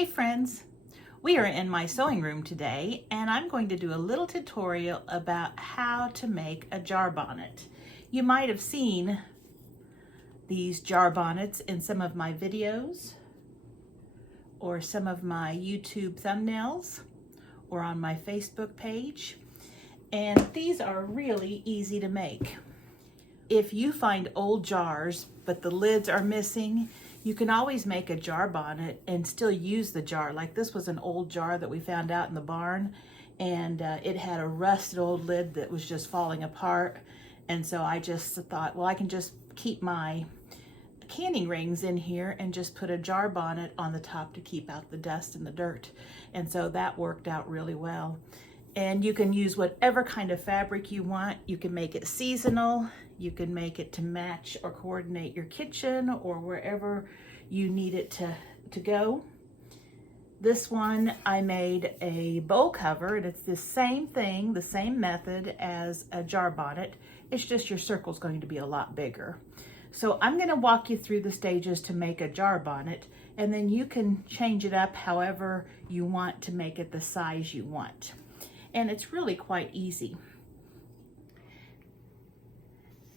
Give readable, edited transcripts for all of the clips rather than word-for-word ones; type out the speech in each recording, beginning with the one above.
Hey friends, we are in my sewing room today and I'm going to do a little tutorial about how to make a jar bonnet. You might have seen these jar bonnets in some of my videos or some of my YouTube thumbnails or on my Facebook page, and these are really easy to make. If you find old jars but the lids are missing, you can always make a jar bonnet and still use the jar. Like this was an old jar that we found out in the barn, and it had a rusted old lid that was just falling apart. And so I just thought, well, I can just keep my canning rings in here and just put a jar bonnet on the top to keep out the dust and the dirt. And so that worked out really well. And you can use whatever kind of fabric you want. You can make it seasonal. You can make it to match or coordinate your kitchen or wherever you need it to go. This one I made a bowl cover, and it's the same thing, the same method as a jar bonnet. It's just your circle's going to be a lot bigger. So I'm going to walk you through the stages to make a jar bonnet, and then you can change it up however you want to make it the size you want. And it's really quite easy.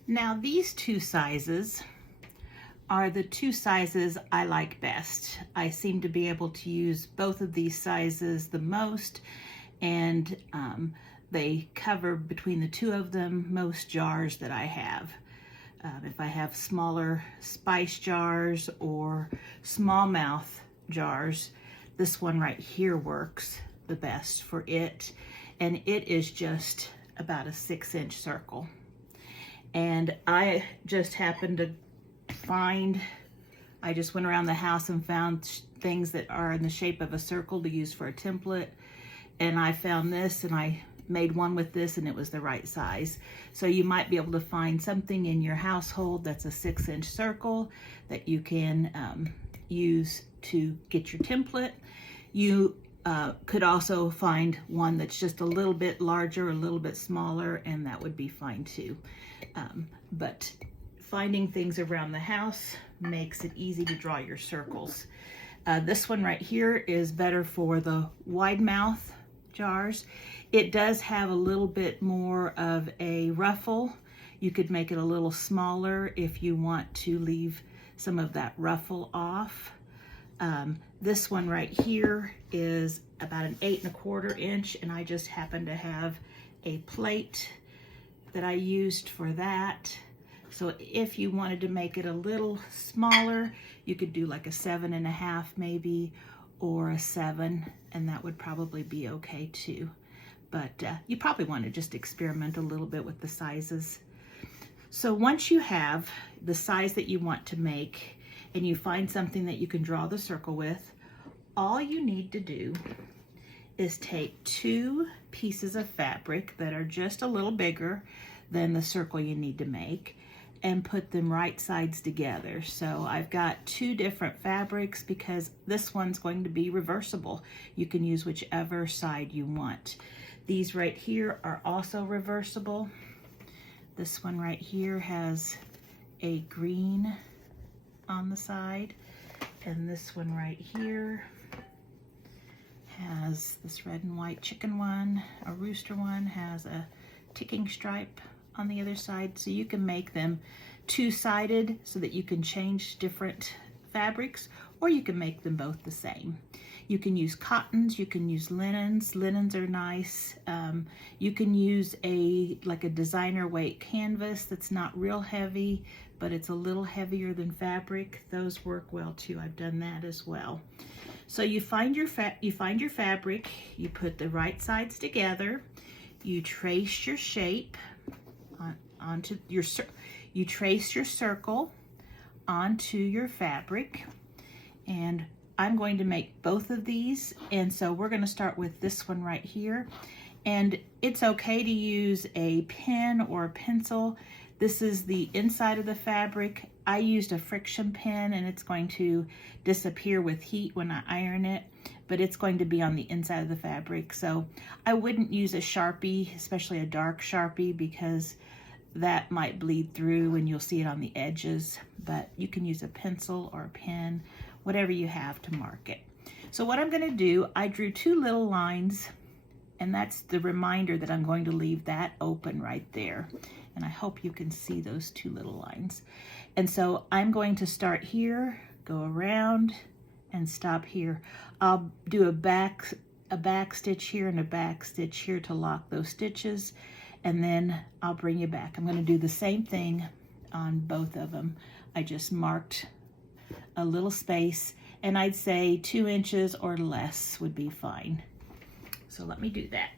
Now these two sizes are the two sizes I like best. I seem to be able to use both of these sizes the most, and they cover between the two of them most jars that I have. If I have smaller spice jars or smallmouth jars, this one right here works the best for it, and it is just about a 6-inch circle. And I just happened to I just went around the house and found things that are in the shape of a circle to use for a template, and I found this and I made one with this and it was the right size. So you might be able to find something in your household that's a 6-inch circle that you can use to get your template. You could also find one that's just a little bit larger, a little bit smaller, and that would be fine too. But finding things around the house makes it easy to draw your circles. This one right here is better for the wide mouth jars. It does have a little bit more of a ruffle. You could make it a little smaller if you want to leave some of that ruffle off. This one right here is about an 8¼ inch, and I just happen to have a plate that I used for that. So if you wanted to make it a little smaller, you could do like a 7½ maybe, or a 7, and that would probably be okay too. But you probably want to just experiment a little bit with the sizes. So once you have the size that you want to make, and you find something that you can draw the circle with, all you need to do is take 2 pieces of fabric that are just a little bigger than the circle you need to make, and put them right sides together. So I've got 2 different fabrics because this one's going to be reversible. You can use whichever side you want. These right here are also reversible. This one right here has a green on the side, and this one right here has this red and white chicken one. A rooster one has a ticking stripe on the other side. So you can make them 2-sided so that you can change different fabrics, or you can make them both the same. You can use cottons, you can use linens. Linens are nice. You can use like a designer weight canvas that's not real heavy, but it's a little heavier than fabric. Those work well too. I've done that as well. So you find your fabric, you put the right sides together, you trace your shape onto your you trace your circle onto your fabric, and I'm going to make both of these, and so we're going to start with this one right here. And it's okay to use a pen or a pencil. This is the inside of the fabric. I used a friction pen, and it's going to disappear with heat when I iron it, but it's going to be on the inside of the fabric. So I wouldn't use a Sharpie, especially a dark Sharpie, because that might bleed through and you'll see it on the edges, but you can use a pencil or a pen, whatever you have to mark it. So what I'm going to do, I drew 2 little lines, and that's the reminder that I'm going to leave that open right there. And I hope you can see those 2 little lines. And so I'm going to start here, go around, and stop here. I'll do a back stitch here and a back stitch here to lock those stitches, and then I'll bring you back. I'm going to do the same thing on both of them. I just marked a little space, and I'd say 2 inches or less would be fine. So let me do that.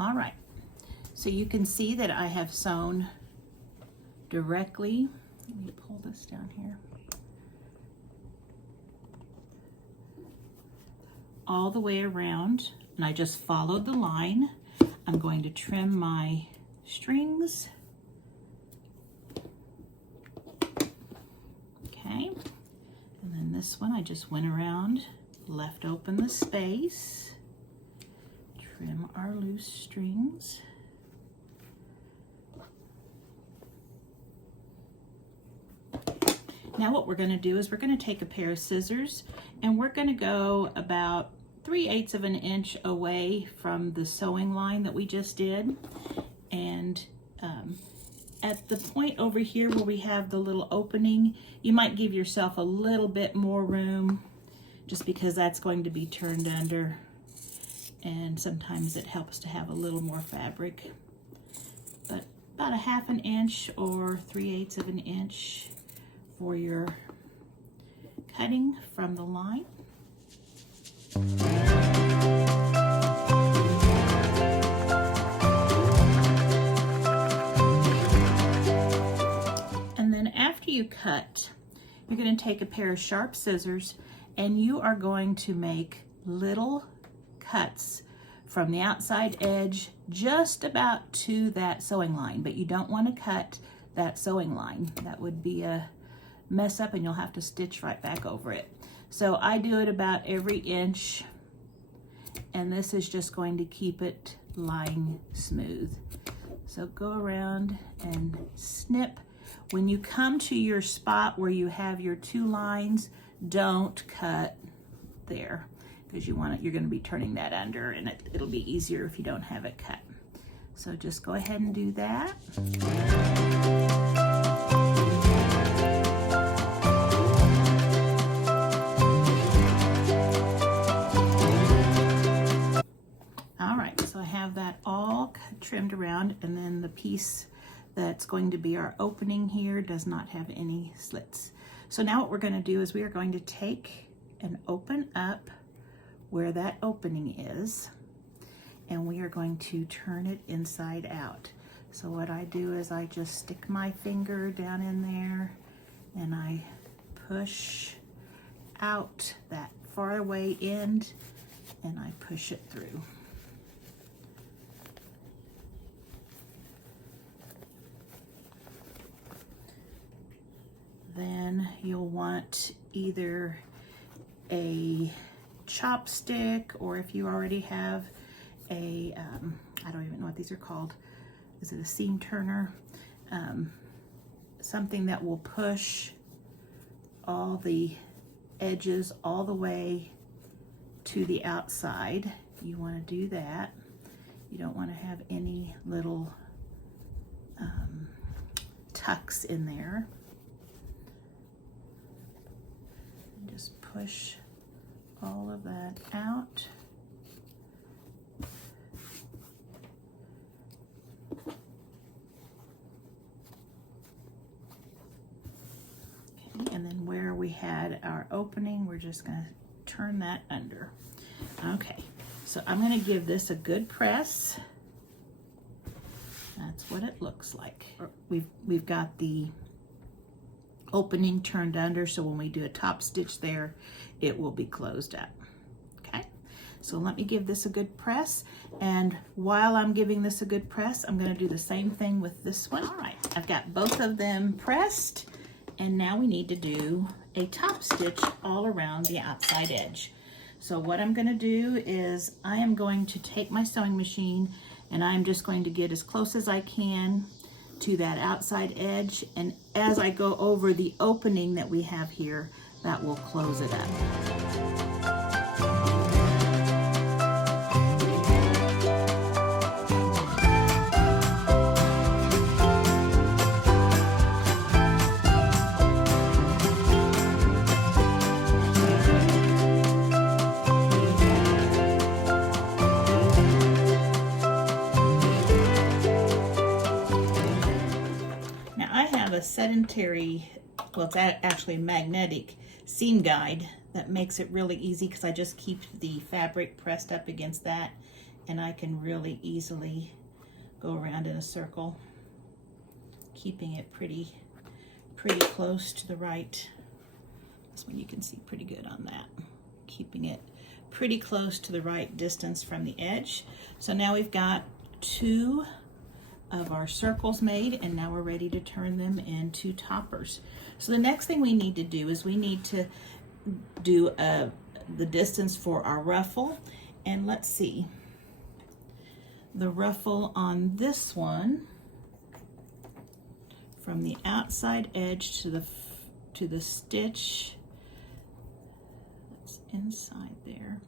All right, so you can see that I have sewn directly. Let me pull this down here. All the way around, and I just followed the line. I'm going to trim my strings. Okay, and then this one I just went around, left open the space. Trim our loose strings. Now what we're going to do is we're going to take a pair of scissors, and we're going to go about 3/8 of an inch away from the sewing line that we just did. And at the point over here where we have the little opening, you might give yourself a little bit more room, just because that's going to be turned under. And sometimes it helps to have a little more fabric, but about 1/2 inch or 3/8 of an inch for your cutting from the line. And then after you cut, you're going to take a pair of sharp scissors, and you are going to make little cuts from the outside edge just about to that sewing line, but you don't want to cut that sewing line. That would be a mess up, and you'll have to stitch right back over it. So I do it about every inch, and this is just going to keep it lying smooth. So go around and snip. When you come to your spot where you have your 2 lines, don't cut there, because you're going to be turning that under, and it'll be easier if you don't have it cut. So just go ahead and do that. All right, so I have that all trimmed around, and then the piece that's going to be our opening here does not have any slits. So now what we're going to do is we are going to take and open up where that opening is, and we are going to turn it inside out. So what I do is I just stick my finger down in there, and I push out that far away end, and I push it through. Then you'll want either a chopstick, or if you already have a, I don't even know what these are called. Is it a seam turner? Something that will push all the edges all the way to the outside. You want to do that. You don't want to have any little tucks in there. And just push all of that out. Okay, and then where we had our opening, we're just going to turn that under. Okay, so I'm going to give this a good press. That's what it looks like. We've got the opening turned under, so when we do a top stitch there, it will be closed up. Okay, so let me give this a good press, and while I'm giving this a good press, I'm going to do the same thing with this one. All right, I've got both of them pressed, and now we need to do a top stitch all around the outside edge. So what I'm going to do is I am going to take my sewing machine, and I'm just going to get as close as I can to that outside edge, and as I go over the opening that we have here, that will close it up. A sedentary, well, it's actually a magnetic seam guide that makes it really easy, because I just keep the fabric pressed up against that, and I can really easily go around in a circle, keeping it pretty close to the right. This one you can see pretty good on that, keeping it pretty close to the right distance from the edge. So now we've got 2 of our circles made, and now we're ready to turn them into toppers. So the next thing we need to do is we need to do the distance for our ruffle, and let's see, the ruffle on this one, from the outside edge to the stitch that's inside there,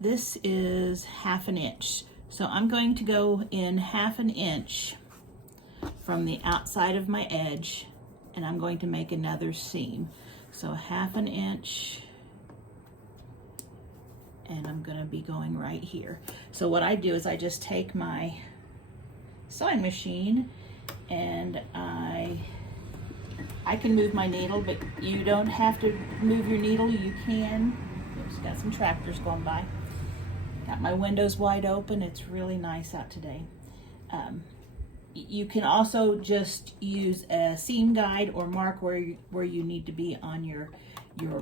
this is 1/2 inch. So I'm going to go in 1/2 inch from the outside of my edge, and I'm going to make another seam. So 1/2 inch, and I'm going to be going right here. So what I do is I just take my sewing machine, and I can move my needle, but you don't have to move your needle. You can. Oops, got some tractors going by. Got my windows wide open. It's really nice out today. You can also just use a seam guide or mark where you need to be on your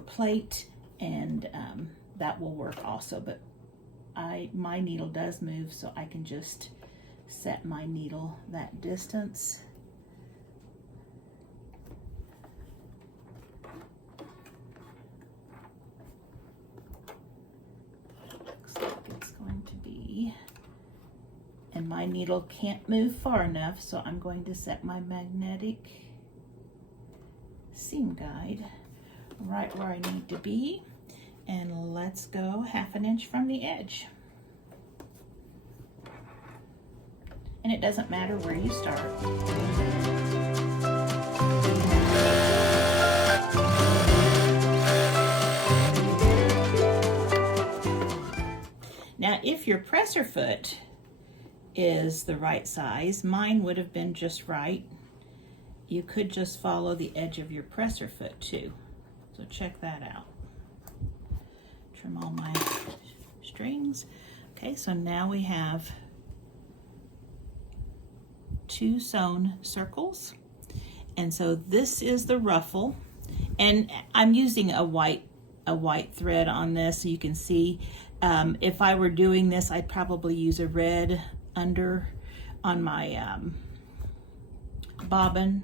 plate, and that will work also. But my needle does move, so I can just set my needle that distance. And my needle can't move far enough, so I'm going to set my magnetic seam guide right where I need to be, and let's go 1/2 inch from the edge. And it doesn't matter where you start. Now, if your presser foot is the right size, mine would have been just right. You could just follow the edge of your presser foot too. So check that out. Trim all my strings. Okay, so now we have 2 sewn circles. And so this is the ruffle. And I'm using a white thread on this, so you can see. If I were doing this, I'd probably use a red under on my bobbin,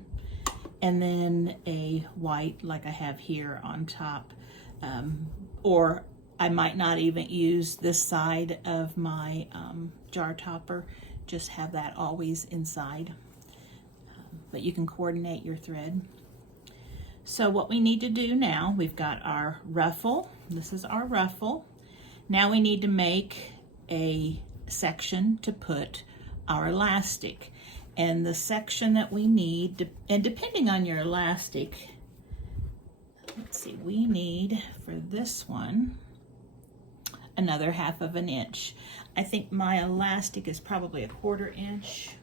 and then a white like I have here on top, or I might not even use this side of my jar topper, just have that always inside, but you can coordinate your thread. So what we need to do now, we've got our ruffle. This is our ruffle. Now we need to make a section to put our elastic, and the section that we need, and depending on your elastic, let's see, we need for this one another 1/2 inch. I think my elastic is probably 1/4 inch,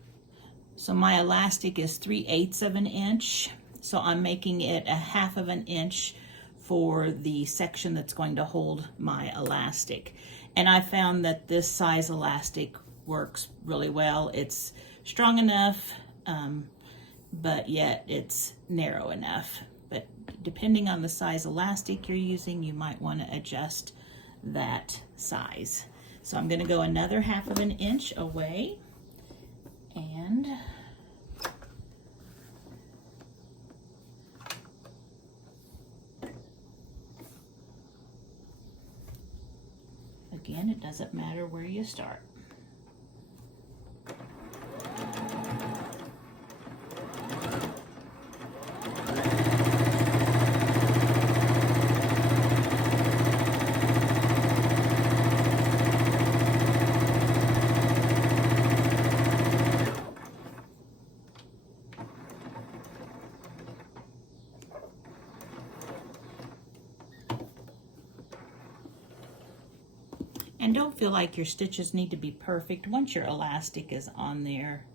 so my elastic is 3/8 inch, so I'm making it a 1/2 inch for the section that's going to hold my elastic. And I found that this size elastic works really well. It's strong enough, but yet it's narrow enough. But depending on the size elastic you're using, you might want to adjust that size. So I'm going to go another 1/2 inch away, and again, it doesn't matter where you start. And don't feel like your stitches need to be perfect. Once your elastic is on there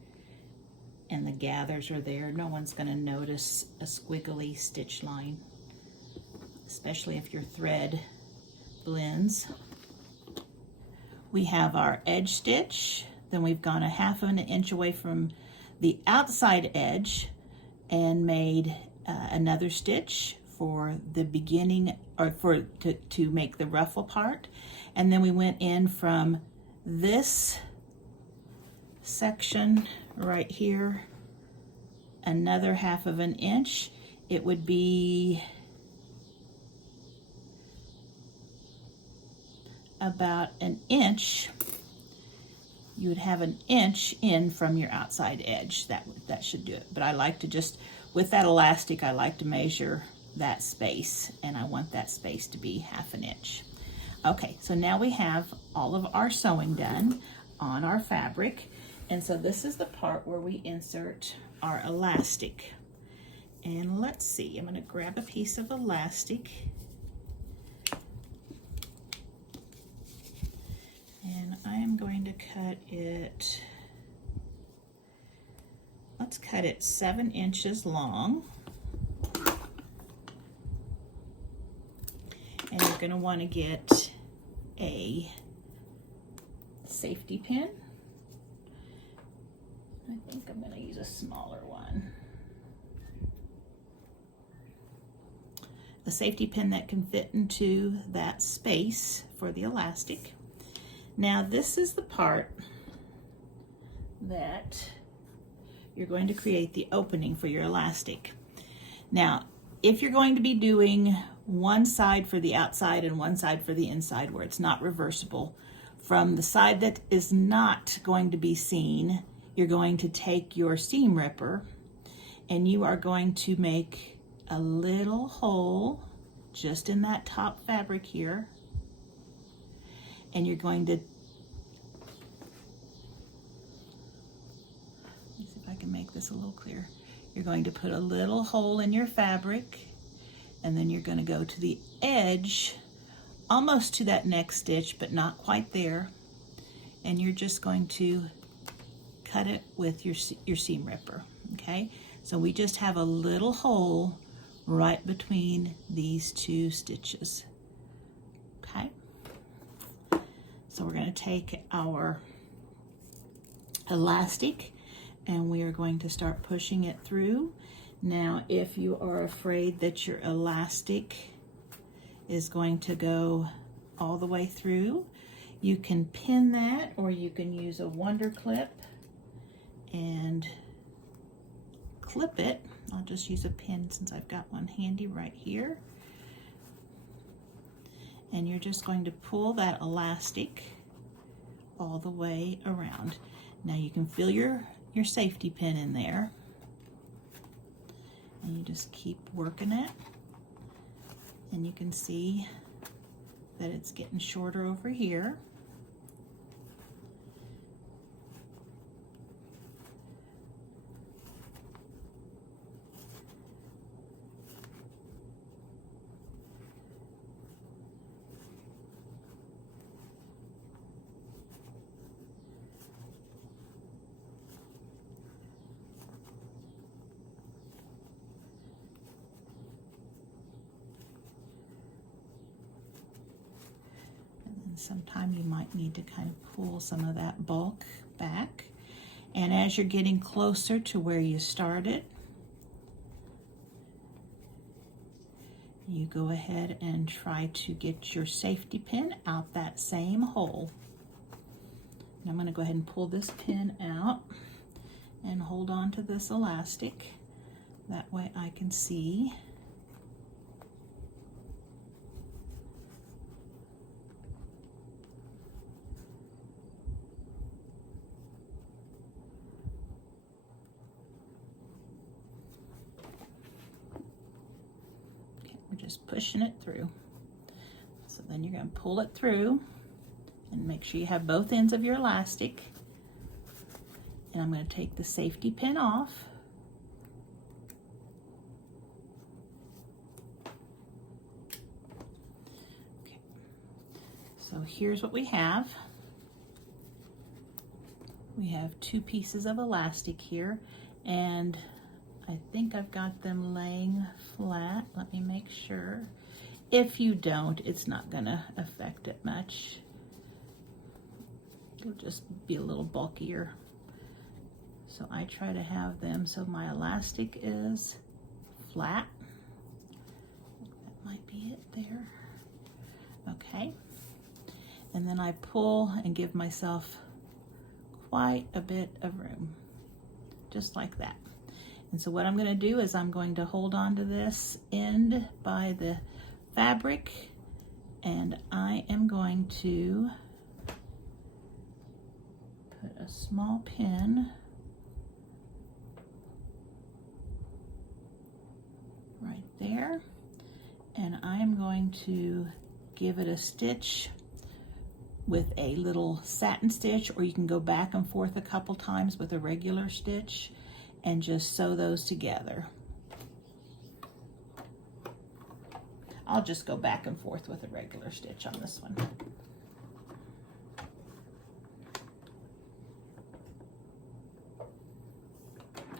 and the gathers are there, no one's going to notice a squiggly stitch line, especially if your thread blends. We have our edge stitch, then we've gone 1/2 inch away from the outside edge and made another stitch for the beginning, or to make the ruffle part. And then we went in from this section right here another 1/2 inch. It would be about an inch. You would have an inch in from your outside edge. That should do it. But I like to just, with that elastic, I like to measure that space, and I want that space to be 1/2 inch. Okay, so now we have all of our sewing done on our fabric. And so this is the part where we insert our elastic. And let's see, I'm going to grab a piece of elastic. And I am going to cut it, let's cut it 7 inches long. And you're going to want to get a safety pin. I think I'm going to use a smaller one. A safety pin that can fit into that space for the elastic. Now this is the part that you're going to create the opening for your elastic. Now, if you're going to be doing one side for the outside and one side for the inside where it's not reversible, from the side that is not going to be seen, you're going to take your seam ripper and you are going to make a little hole just in that top fabric here, and you're going to, let's see if I can make this a little clearer. You're going to put a little hole in your fabric, and then you're going to go to the edge, almost to that next stitch, but not quite there. And you're just going to cut it with your seam ripper, okay? So we just have a little hole right between these two stitches, okay? So we're going to take our elastic and we are going to start pushing it through. Now, if you are afraid that your elastic is going to go all the way through, you can pin that, or you can use a wonder clip and clip it. I'll just use a pin since I've got one handy right here. And you're just going to pull that elastic all the way around. Now you can feel your safety pin in there, and you just keep working it, and you can see that it's getting shorter over here. Sometime you might need to kind of pull some of that bulk back. And as you're getting closer to where you started, you go ahead and try to get your safety pin out that same hole. And I'm going to go ahead and pull this pin out and hold on to this elastic. That way I can see. Just pushing it through. So then you're going to pull it through and make sure you have both ends of your elastic. And I'm going to take the safety pin off. Okay. So here's what we have. We have 2 pieces of elastic here, and I think I've got them laying flat. Let me make sure. If you don't, it's not gonna affect it much. It'll just be a little bulkier. So I try to have them so my elastic is flat. That might be it there. Okay. And then I pull and give myself quite a bit of room, just like that. And so what I'm going to do is I'm going to hold on to this end by the fabric, and I am going to put a small pin right there, and I am going to give it a stitch with a little satin stitch, or you can go back and forth a couple times with a regular stitch and just sew those together. I'll just go back and forth with a regular stitch on this one.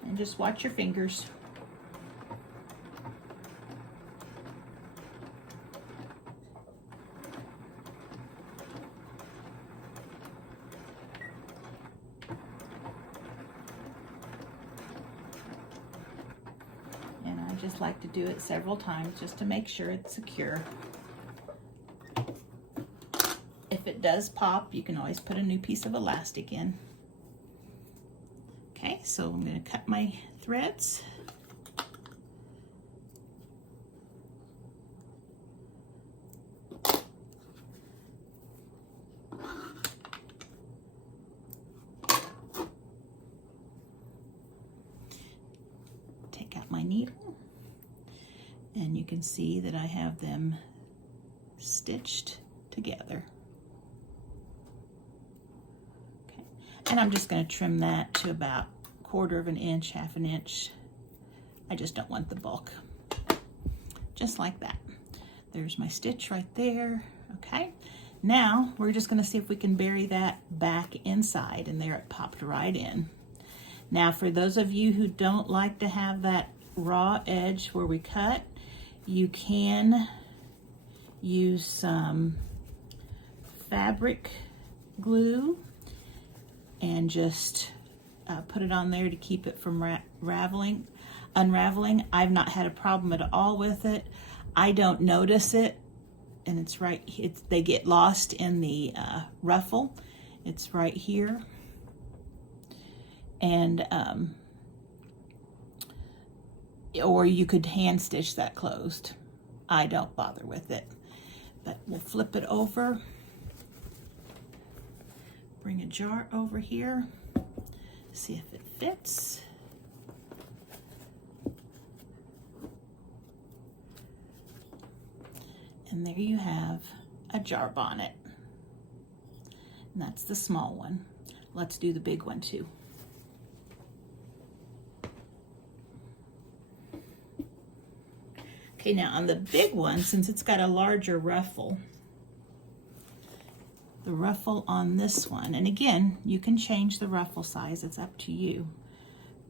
And just watch your fingers. Just like to do it several times just to make sure it's secure. If it does pop, you can always put a new piece of elastic in. Okay, so I'm going to cut my threads. Take out my needle. And you can see that I have them stitched together. Okay. And I'm just going to trim that to about 1/4 of an inch, 1/2 inch. I just don't want the bulk. Just like that. There's my stitch right there. Okay. Now we're just going to see if we can bury that back inside, and there it popped right in. Now for those of you who don't like to have that raw edge where we cut, you can use some fabric glue and just put it on there to keep it from unraveling. I've not had a problem at all with it. I don't notice it, and it's right. They get lost in the ruffle. It's right here, and or you could hand stitch that closed. I don't bother with it, but we'll flip it over. Bring a jar over here, see if it fits. And there you have a jar bonnet. And that's the small one. Let's do the big one too. Okay, now on the big one, since it's got a larger ruffle, the ruffle on this one, and again, you can change the ruffle size, it's up to you,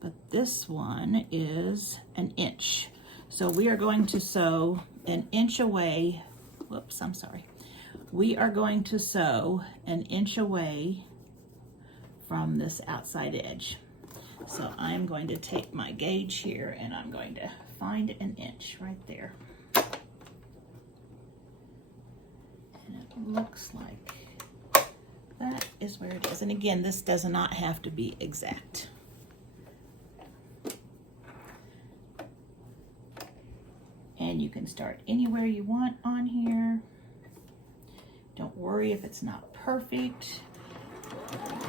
but this one is 1 inch. So we are going to sew 1 inch away, whoops, I'm sorry. We are going to sew 1 inch away from this outside edge. So I'm going to take my gauge here and I'm going to find 1 inch right there. looks like. That is where it is. And again, this does not have to be exact. And you can start anywhere you want on here. Don't worry if it's not perfect.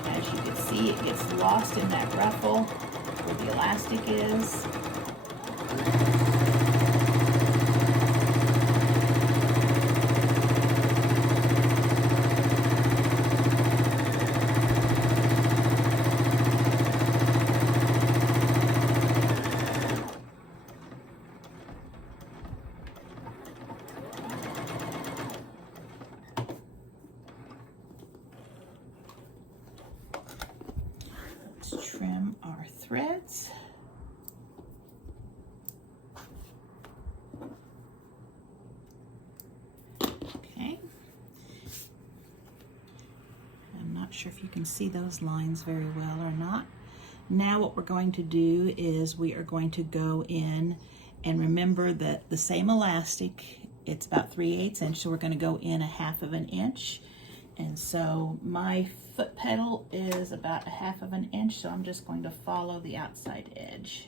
As you can see, it gets lost in that ruffle where the elastic is. Trim our threads. Okay. I'm not sure if you can see those lines very well or not. Now what we're going to do is we are going to go in and remember that the same elastic, it's about 3/8 inch, so we're going to go in 1/2 inch. And so my foot pedal is about 1/2 inch, so I'm just going to follow the outside edge.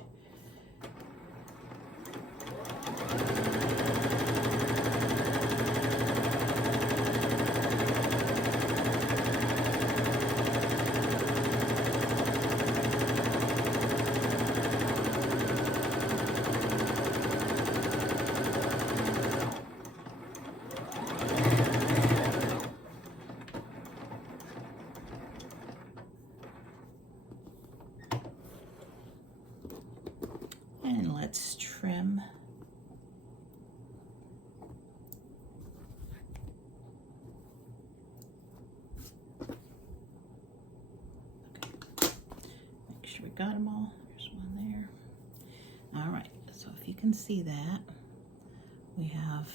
And let's trim. Okay. Make sure we got them all. There's one there. All right, so if you can see that, we have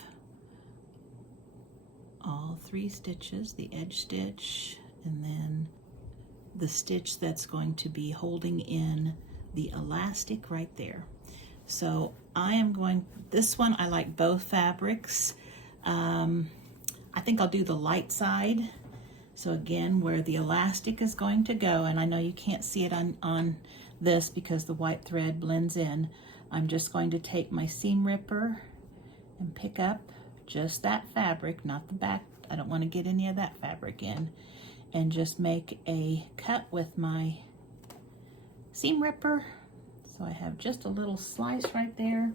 all 3 stitches, the edge stitch, and then the stitch that's going to be holding in the elastic right there. So I am going, this one I like both fabrics. I think I'll do the light side. So again, where the elastic is going to go, and I know you can't see it on this because the white thread blends in, I'm just going to take my seam ripper and pick up just that fabric, not the back. I don't want to get any of that fabric in, and just make a cut with my seam ripper. So I have just a little slice right there.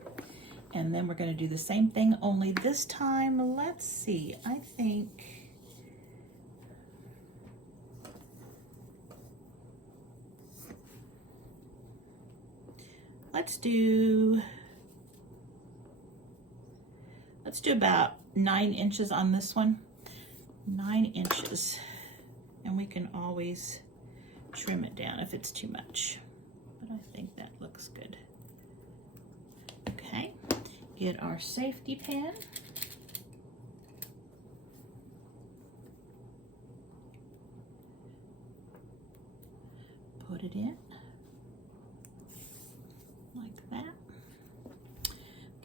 And then we're going to do the same thing, only this time, let's see, I think let's do about 9 inches on this one. 9 inches. And we can always trim it down if it's too much. But I think that looks good. Okay, get our safety pin. Put it in like that.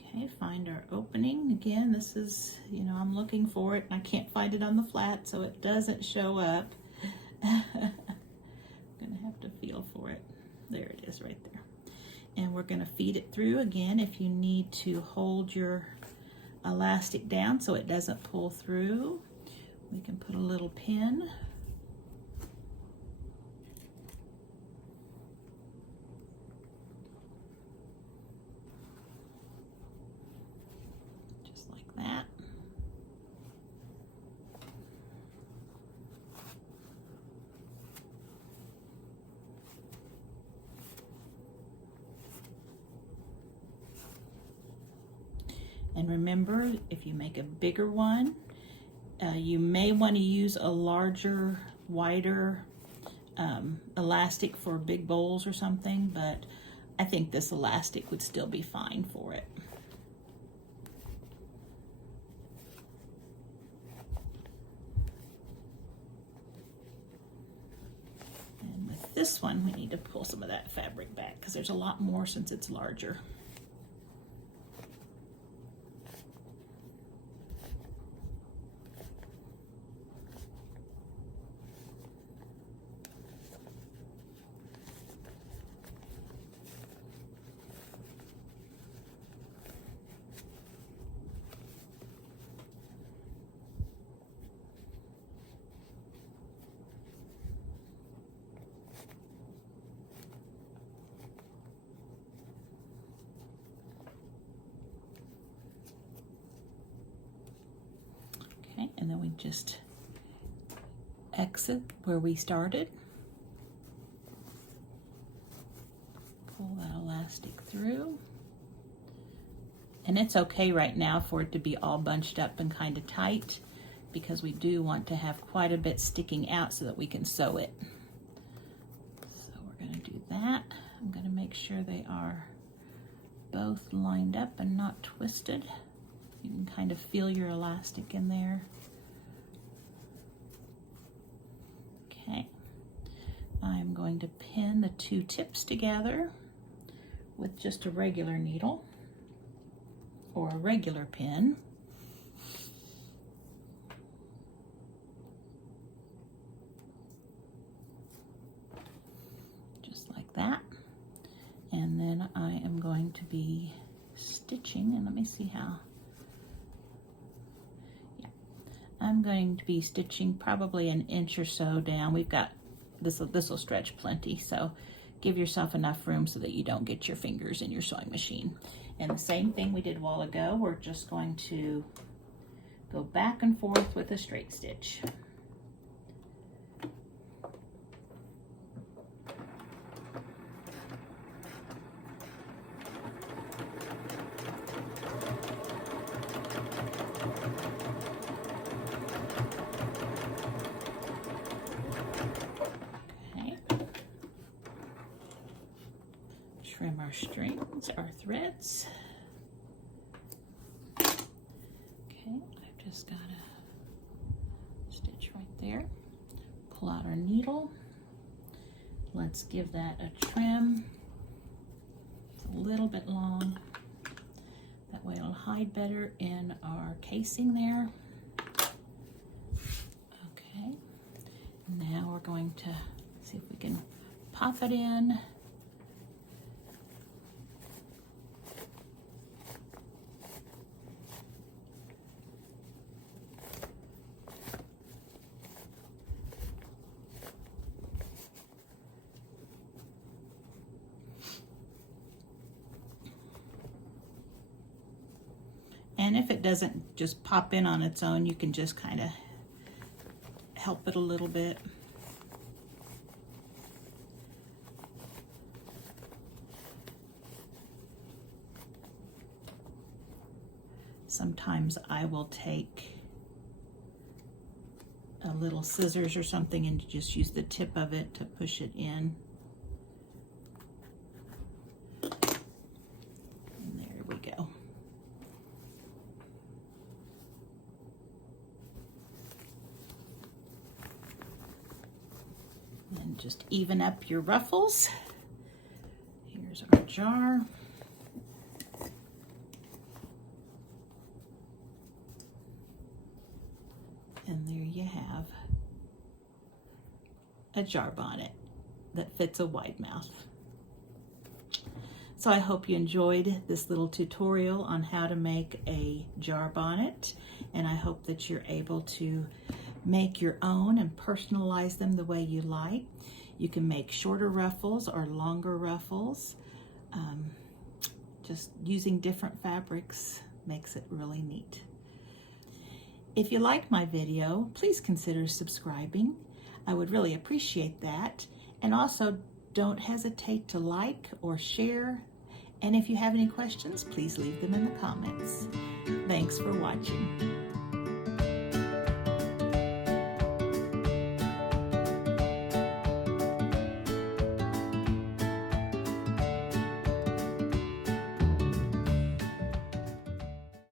Okay, find our opening. Again, this is, you know, I'm looking for it and I can't find it on the flat, so it doesn't show up. I'm gonna have to feel for it. There it is right there. And we're gonna feed it through again. If you need to hold your elastic down so it doesn't pull through, we can put a little pin. Just like that. And remember, if you make a bigger one, you may want to use a larger, wider elastic for big bowls or something, but I think this elastic would still be fine for it. And with this one, we need to pull some of that fabric back because there's a lot more since it's larger. Okay, and then we just exit where we started. Pull that elastic through. And it's okay right now for it to be all bunched up and kind of tight, because we do want to have quite a bit sticking out so that we can sew it. So we're going to do that. I'm going to make sure they are both lined up and not twisted. You can kind of feel your elastic in there. Okay. I'm going to pin the two tips together with just a regular needle or a regular pin. Just like that. And then I am going to be stitching, and let me see how. Yeah, I'm going to be stitching probably an inch or so down. We've got this will stretch plenty, so give yourself enough room so that you don't get your fingers in your sewing machine. And the same thing we did a while ago, we're just going to go back and forth with a straight stitch. Trim our strings, our threads. Okay, I've just got a stitch right there. Pull out our needle. Let's give that a trim. It's a little bit long. That way it'll hide better in our casing there. Okay, now we're going to see if we can pop it in. And if it doesn't just pop in on its own, you can just kind of help it a little bit. Sometimes I will take a little scissors or something and just use the tip of it to push it in. And there we go. And just even up your ruffles. Here's our jar. And there you have a jar bonnet that fits a wide mouth. So I hope you enjoyed this little tutorial on how to make a jar bonnet, and I hope that you're able to make your own and personalize them the way you like. You can make shorter ruffles or longer ruffles. Just using different fabrics makes it really neat. If you like my video, please consider subscribing. I would really appreciate that. And also, don't hesitate to like or share. And if you have any questions, please leave them in the comments. Thanks for watching.